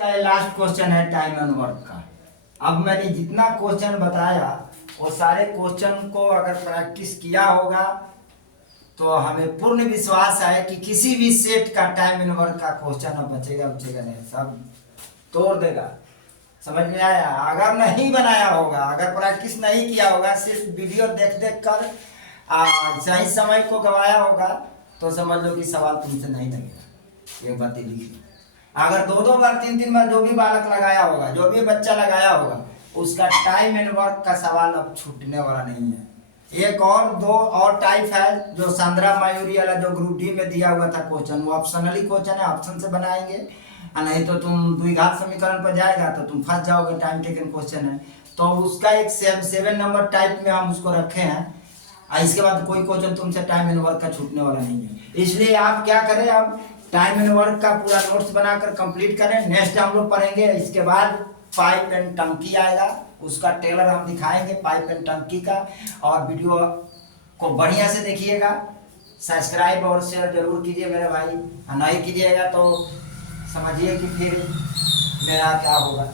का last question है time and work का। अब मैंने जितना क्वेश्चन बताया वो सारे क्वेश्चन को अगर प्रैक्टिस किया होगा तो हमें पूर्ण विश्वास है कि किसी भी सेट का टाइम एंड वर्क का क्वेश्चन अब बचेगा उचेगा नहीं, सब तोड़ देगा। समझ में आया? अगर नहीं बनाया होगा, अगर प्रैक्टिस नहीं किया होगा, सिर्फ वीडियो देख देख कर सही समय को गवाया होगा तो समझ लो कि सवाल तुमसे नहीं लगेगा। ये बात लिखी। अगर दो दो बार तीन तीन बार जो भी बालक लगाया होगा, जो भी बच्चा लगाया होगा, उसका टाइम एंड वर्क का सवाल अब छूटने वाला नहीं है। एक और दो और टाइप है जो सांद्रा मायूरी वाला जो ग्रुप डी में दिया हुआ था क्वेश्चन, वो ऑप्शनली क्वेश्चन है, ऑप्शन से बनाएंगे, नहीं तो तुम द्विघात समीकरण पर जाएगा तो तुम फंस जाओगे, टाइम टेकन क्वेश्चन है। तो उसका एक 7 नंबर टाइप में हम उसको रखे हैं। इसके बाद कोई क्वेश्चन तुमसे टाइम एंड वर्क का छूटने वाला नहीं है। इसलिए आप क्या करें, अब टाइम एंड वर्क का पूरा नोट्स बनाकर कंप्लीट करें। नेक्स्ट हम लोग पढ़ेंगे इसके बाद पाइप एंड टंकी आएगा, उसका टेलर हम दिखाएंगे पाइप एंड टंकी का। और वीडियो को बढ़िया से देखिएगा, सब्सक्राइब और शेयर जरूर कीजिए मेरे भाई। नहीं कीजिएगा तो समझिए कि फिर मेरा क्या होगा।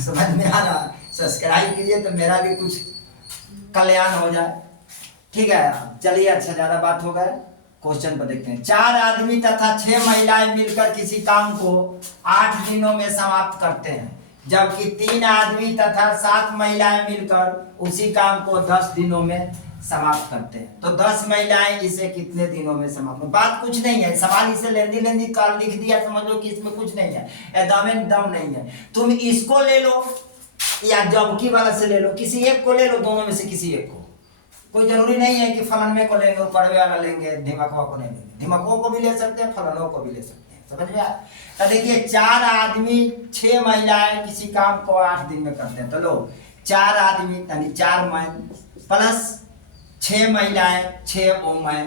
समझ में आ रहा? सब्सक्राइब कीजिए तो मेरा भी कुछ कल्याण हो जाए। ठीक है, चलिए अच्छा ज़्यादा बात हो गया, क्वेश्चन पर देखते हैं। 4 आदमी तथा 6 महिलाएं मिलकर किसी काम को 8 दिनों में समाप्त करते हैं, जबकि 3 आदमी तथा 7 महिलाएं मिलकर उसी काम को 10 दिनों में समाप्त करते हैं। तो 10 महिलाएं इसे कितने दिनों में समाप्त? बात कुछ नहीं है, सवाल इसे लेंदी काल लिख दिया, समझ लो कि इसमें कुछ नहीं है, दम नहीं है। तुम इसको ले लो या जबकि वाला से ले लो, किसी एक को ले लो, दोनों में से किसी एक को। कोई जरूरी नहीं है कि फलाने को लेंगे, पड़वे वाला लेंगे, धिमकवा को नहीं लेंगे। धिमकवों को भी ले सकते हैं, फलानों को भी ले सकते हैं। समझ में आया? तो देखिए 4 आदमी 6 महिलाएं किसी काम को 8 दिन में करते हैं। तो लो 4 आदमी यानी 4 मैन प्लस 6 महिलाएं 6 वोमेन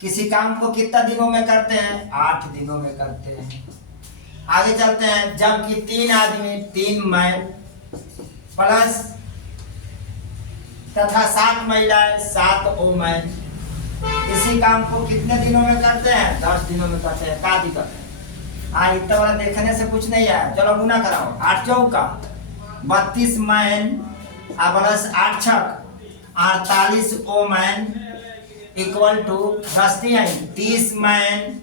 किसी काम को कितना दिनों में करते हैं? 8 दिनों में करते हैं। आगे चलते हैं। जबकि 3 आदमी 3 मैन प्लस तथा 7 महिलाएं 7 वोमेन इसी काम को कितने दिनों में करते हैं? 10 दिनों में करते हैं। का दिक्कत है? इतना बड़ा देखने से कुछ नहीं है। चलो गुना कराओ। 8 चौका 32 मैन प्लस 8 छक 48 women equal to 30 man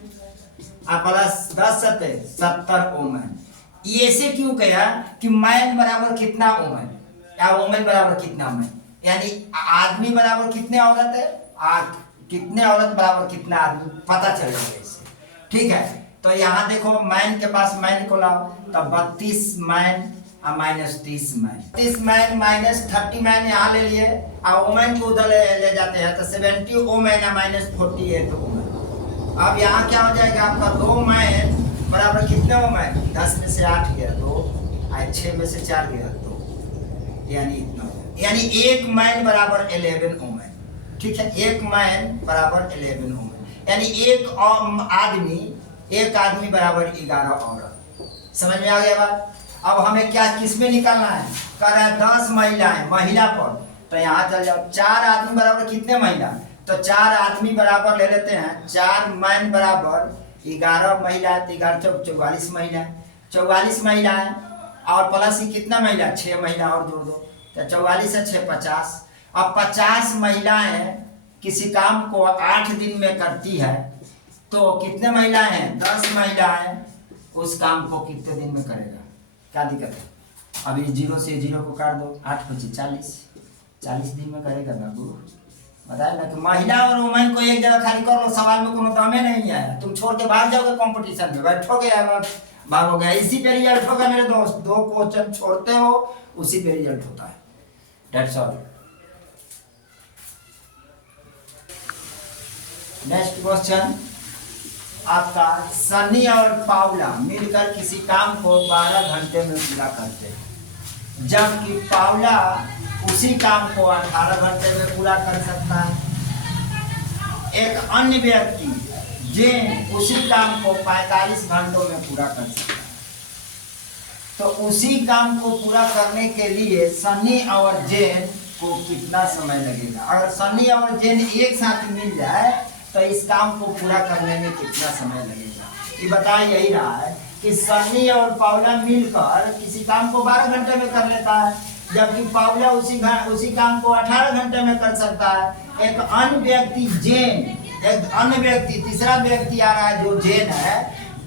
plus 10 सते 70 वोमेन। ये ऐसे क्यों कहा कि मैन बराबर कितना वोमेन या वोमेन बराबर कितना मैन, यानी आदमी बराबर कितने औरत है, कितने औरत बराबर कितना आदमी, पता चलेगा इससे। ठीक है, तो यहाँ देखो मैन के पास मैन को लाओ, तो 32 man minus 30 man, 30 man minus 30 man यहाँ ले लिए और वोमेन को उधर ले जाते हैं तो 70 वोमेन माइनस 48 वोमेन। अब यहाँ क्या हो जाएगा आपका 2 मैन बराबर कितने वोमेन? 10 में से 8 गया 2, 6 में से 4 गया 2, यानी इतना, यानी 1 मैन बराबर 11 वोमेन। ठीक है, 1 मैन बराबर 11 वोमेन, यानी एक आदमी बराबर 11 औरत। समझ में आ गया बात? अब हमें क्या किस में निकालना है? कह रहा है 10 महिलाएं महिला पर, तो यहाँ चल जाओ 4 आदमी बराबर कितने महिला? तो 4 आदमी बराबर ले लेते हैं 4 मैन बराबर 11 महिला, 11 चौक 44 महिला, 44 महिलाएं और प्लस ही कितना महिला? 6 महिला और जोड़ दो, तो 44 से 6 50। अब 50 महिलाएं किसी काम को 8 दिन में करती है, तो कितने महिलाएं हैं? 10 महिलाएं उस काम को कितने दिन में करेगा? क्या दिक्कत है? अभी 0 से 0 को काट दो, 8 25 40 दिन में करेगा बाबू। बताए ना कि महिला और वुमेन को एक जगह खाली कर लो, सवाल में कोनो दमे नहीं है। तुम छोड़ के भाग जाओगे कंपटीशन में, बैठोगे भागोगे, इसी पे रिजल्ट होगा मेरे दोस्त। 2 क्वेश्चन छोड़ते हो उसी पे रिजल्ट होता है। That's all. नेक्स्ट क्वेश्चन आपका, सनी और पाउला मिलकर किसी काम को 12 घंटे में पूरा करते हैं, जबकि पाउला उसी काम को 18 घंटे में पूरा कर सकता है। एक अन्य व्यक्ति जेन उसी काम को 45 घंटों में पूरा कर सकता है। तो उसी काम को पूरा करने के लिए सनी और जेन को कितना समय लगेगा? अगर सनी और जेन एक साथ मिल जाए तो इस काम को पूरा करने में कितना समय लगेगा? ये बता यही रहा है कि सन्नी और पावला मिलकर किसी काम को 12 घंटे में कर लेता है, जबकि पावला उसी काम को 18 घंटे में कर सकता है। एक अन्य व्यक्ति जेन, एक अन्य व्यक्ति, तीसरा व्यक्ति आ रहा है जो जेन है,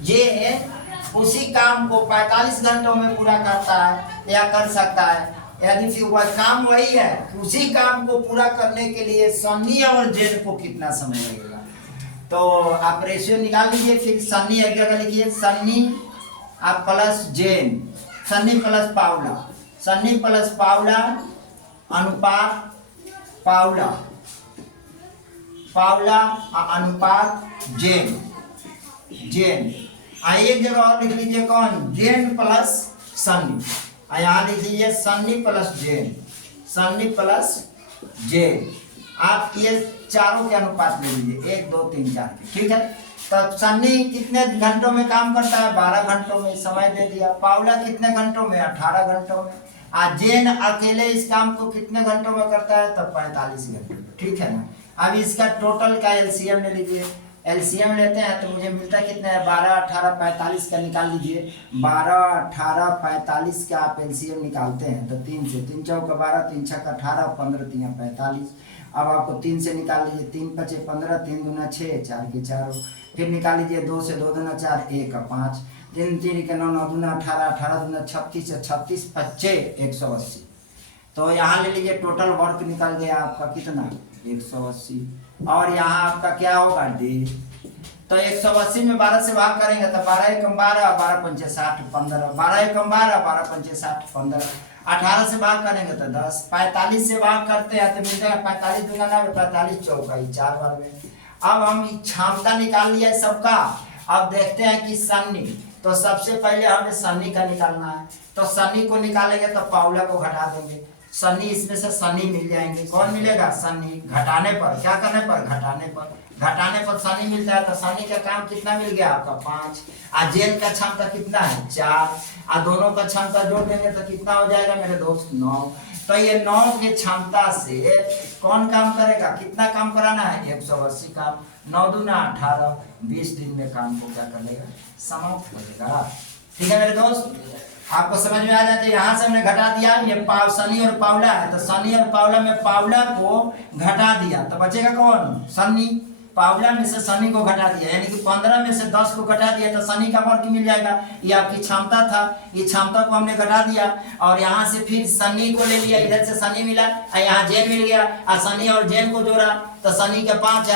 जेन उसी काम को 45 घंटों में पूरा करता है या कर सकता है। यदि फिर वह काम वही है, उसी काम को पूरा करने के लिए सन्नी और जेन को कितना समय लगेगा। तो आप रेशियो निकाल लीजिए। फिर सन्नी एक जगह लिखिए, सन्नी आप प्लस जेन, सन्नी प्लस पावला, सन्नी प्लस पावला अनुपात पावला, पावला अनुपात जेन, जेन। एक जगह और लिख लीजिए कौन, जेन प्लस सन्नी। यहाँ लिख लीजिए Sunny plus gen, Sunny plus gen. आप ये चारों के अनुपात ले लीजिए, 1 2 3 4 के, ठीक है। तब सन्नी कितने घंटों में काम करता है, 12 घंटों में, समय दे दिया। पावला कितने घंटों में, 18 घंटों में। जेन अकेले इस काम को कितने घंटों में करता है, तब 45 घंटे, ठीक है ना। अब इसका टोटल का एलसीएम ले लीजिए। एलसीएम लेते हैं तो मुझे मिलता है कितना है, 12 18 45 का निकाल लीजिए। 12 18 45 का आप एलसीएम निकालते हैं तो 3 से, 3 चौका 12, 3 छक्का 18, 15 3 45। अब आपको 3 से निकाल लीजिए, 3 5 15, 3 दूना 6, 4 के 4। फिर निकाल लीजिए 2 से, 2 दूना 4, 1 का 5, 3 3 के 9, 9 दूना 18, 18 दूना 36, 36 25 180। तो यहाँ ले लीजिए, टोटल वर्क निकल गया आपका कितना, 180। और यहाँ आपका क्या होगा, डे। तो 180 में 12 से भाग करेंगे तो 12 एकम 12, 12 पंचे 60 15, 12 एकम 12, 12 पंचे 60 15। 18 से भाग करेंगे तो 10, 45 से भाग करते हैं तो मिलता है 45 दूना 90, 45 चौका 4 बार में। अब हम क्षमता निकाल लिया है सबका। अब देखते हैं कि सन्नी, तो सबसे पहले हमें सन्नी का निकालना है। तो सन्नी को निकालेंगे तो पावला को घटा देंगे, सन्नी इसमें से सन्नी मिल जाएंगे। कौन मिलेगा, सन्नी। घटाने पर, क्या करने पर, घटाने पर, घटाने पर सन्नी मिलता है। तो सन्नी का काम कितना मिल गया आपका, 5। जेन का क्षमता कितना है, 4। दोनों का क्षमता जोड़ देंगे तो कितना हो जाएगा मेरे दोस्त, 9। तो ये 9 के क्षमता से कौन काम करेगा, कितना काम कराना है, 180 काम। 9 दूना 18, 20 दिन में काम को क्या कर लेगा, समाप्त हो जाएगा। ठीक है मेरे दोस्त, आपको समझ में आ जाता है। यहाँ से हमने घटा दिया, ये सनी और पावला है, तो सनी और पावला में पावला को घटा दिया तो बचेगा कौन, सनी। पावला में से सनी को घटा दिया, यानी कि 15 में से 10 को घटा दिया तो सनी का वर्क मिल जाएगा। ये आपकी क्षमता था, ये क्षमता को हमने घटा दिया। और यहाँ से फिर सनी को ले लिया, इधर से सनी मिला, यहाँ जेन मिल गया, और सनी और जेन को जोड़ा तो सनी का 5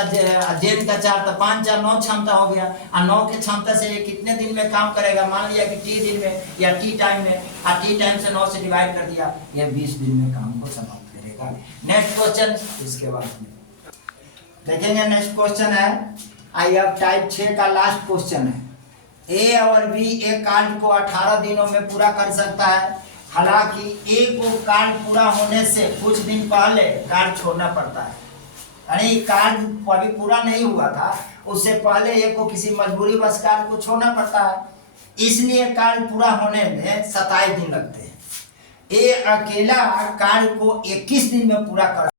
जेन का 4, तो 5 4 9 क्षमता हो गया। और 9 के क्षमता से ये कितने दिन में काम करेगा, मान लिया कि टी दिन में या टी टाइम में, और टी टाइम से 9 से डिवाइड कर दिया, ये 20 दिन में काम को समाप्त करेगा। नेक्स्ट क्वेश्चन इसके बाद में देखेंगे। नेक्स्ट क्वेश्चन है, आई अब टाइप 6 का लास्ट क्वेश्चन है। ए और बी एक कार्य को 18 दिनों में पूरा कर सकता है। हालांकि ए को कार्य पूरा होने से कुछ दिन पहले कार्य छोड़ना पड़ता है, यानी कार्य अभी पूरा नहीं हुआ था, उससे पहले ए को किसी मजबूरी वश कार्य को छोड़ना पड़ता है, इसलिए कार्य पूरा होने में 27 दिन लगते हैं। ए अकेला कार्य को 21 दिन में पूरा कर